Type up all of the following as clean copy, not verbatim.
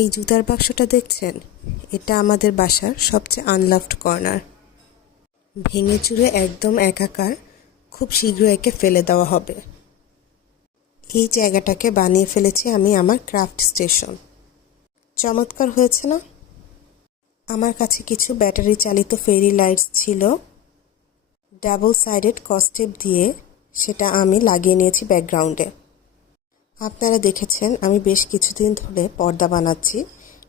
এই জুতার বাক্সটা দেখছেন? এটা আমাদের বাসার সবচেয়ে আনলাভড কর্নার। ভেঙে চুরে একদম একাকার, খুব শীঘ্র একে ফেলে দেওয়া হবে। এই জায়গাটাকে বানিয়ে ফেলেছি আমি আমার ক্রাফট স্টেশন। চমৎকার হয়েছে না? আমার কাছে কিছু ব্যাটারি চালিত ফেরি লাইটস ছিল, ডাবল সাইডেড কস্টেপ দিয়ে সেটা আমি লাগিয়ে নিয়েছি ব্যাকগ্রাউন্ডে। আপনারা দেখেছেন আমি বেশ কিছুদিন ধরে পর্দা বানাচ্ছি,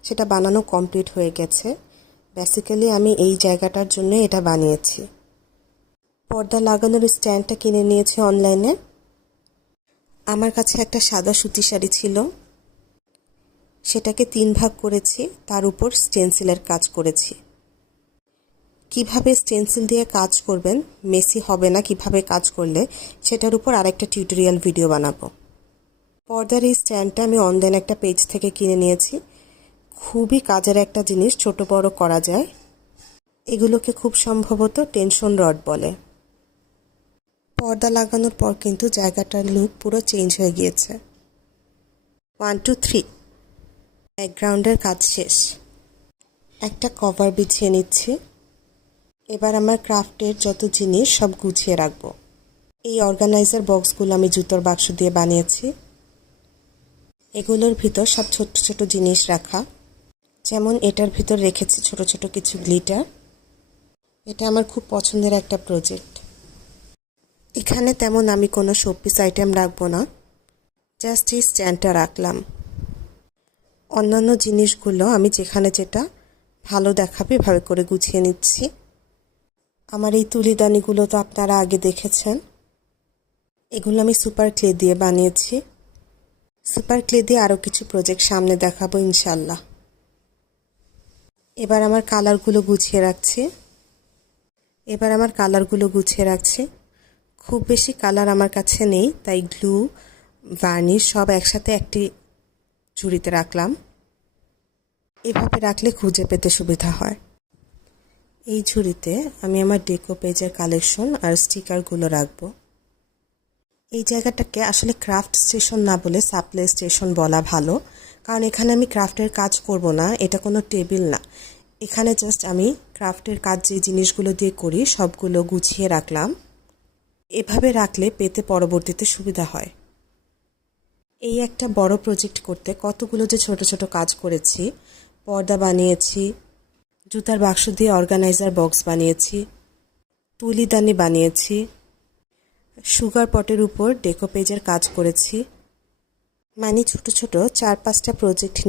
সেটা বানানো কমপ্লিট হয়ে গেছে। বেসিক্যালি আমি এই জায়গাটার জন্য এটা বানিয়েছি। পর্দা লাগানোর স্ট্যান্ডটা কিনে নিয়েছি অনলাইনে। আমার কাছে একটা সাদা সুতি শাড়ি ছিল, সেটাকে 3 ভাগ করেছি, তার উপর স্টেনসিলের কাজ করেছি। কিভাবে স্টেনসিল দিয়ে কাজ করবেন, মেসি হবে না কিভাবে কাজ করলে, সেটার উপর আরেকটা টিউটোরিয়াল ভিডিও বানাবো। পর্দার এই স্ট্যান্ডটা আমি অনলাইন একটা পেজ থেকে কিনে নিয়েছি। খুবই কাজের একটা জিনিস, ছোট বড় করা যায়। এগুলোকে খুব সম্ভবত টেনশন রড বলে। পর্দা লাগানোর পর কিন্তু জায়গাটার লুক পুরো চেঞ্জ হয়ে গিয়েছে। 1 2 3 ব্যাকগ্রাউন্ডের কাজ শেষ। একটা কভার বিছিয়ে নিচ্ছি। এবার আমার ক্রাফটের যত জিনিস সব গুছিয়ে রাখবো। এই অর্গানাইজার বক্সগুলো আমি জুতোর বাক্স দিয়ে বানিয়েছি। এগুলোর ভিতর সব ছোট ছোট জিনিস রাখা, যেমন এটার ভিতর রেখেছি ছোট ছোট কিছু গ্লিটার। এটা আমার খুব পছন্দের একটা প্রজেক্ট। এখানে তেমন আমি কোনো শোপিস আইটেম রাখবো না, জাস্ট এই স্ট্যান্ডটা রাখলাম। অন্যান্য জিনিসগুলো আমি যেখানে যেটা ভালো দেখাবে ভাবে করে গুছিয়ে নিচ্ছি। আমার এই তুলিদানিগুলো তো আপনারা আগে দেখেছেন। এগুলো আমি সুপার ক্লে দিয়ে বানিয়েছি। সুপার ক্লে দিয়ে আরও কিছু প্রজেক্ট সামনে দেখাবো ইনশাল্লাহ। এবার আমার কালারগুলো গুছিয়ে রাখছি। খুব বেশি কালার আমার কাছে নেই, তাই গ্লু, ভার্নিশ সব একসাথে একটি ঝুড়িতে রাখলাম। এভাবে রাখলে খুঁজে পেতে সুবিধা হয়। এই ঝুড়িতে আমি আমার ডেকো পেজের কালেকশন আর স্টিকারগুলো রাখবো। এই জায়গাটাকে আসলে ক্রাফট স্টেশন না বলে সাপ্লাই স্টেশন বলা ভালো, কারণ এখানে আমি ক্রাফটের কাজ করব না। এটা কোনো টেবিল না, এখানে জাস্ট আমি ক্রাফটের কাজ যে জিনিসগুলো দিয়ে করি সবগুলো গুছিয়ে রাখলাম। এভাবে রাখলে পেতে পরবর্তীতে সুবিধা হয়। এই একটা বড় প্রজেক্ট করতে কতগুলো যে ছোট ছোট কাজ করেছি। পর্দা বানিয়েছি, জুতার বাক্স দিয়ে অর্গানাইজার বক্স বানিয়েছি, তুলিদানি বানিয়েছি, সুগার পটের উপর ডেকো পেজের কাজ করেছি। মানে ছোট ছোট 4-5টা প্রজেক্ট নিয়ে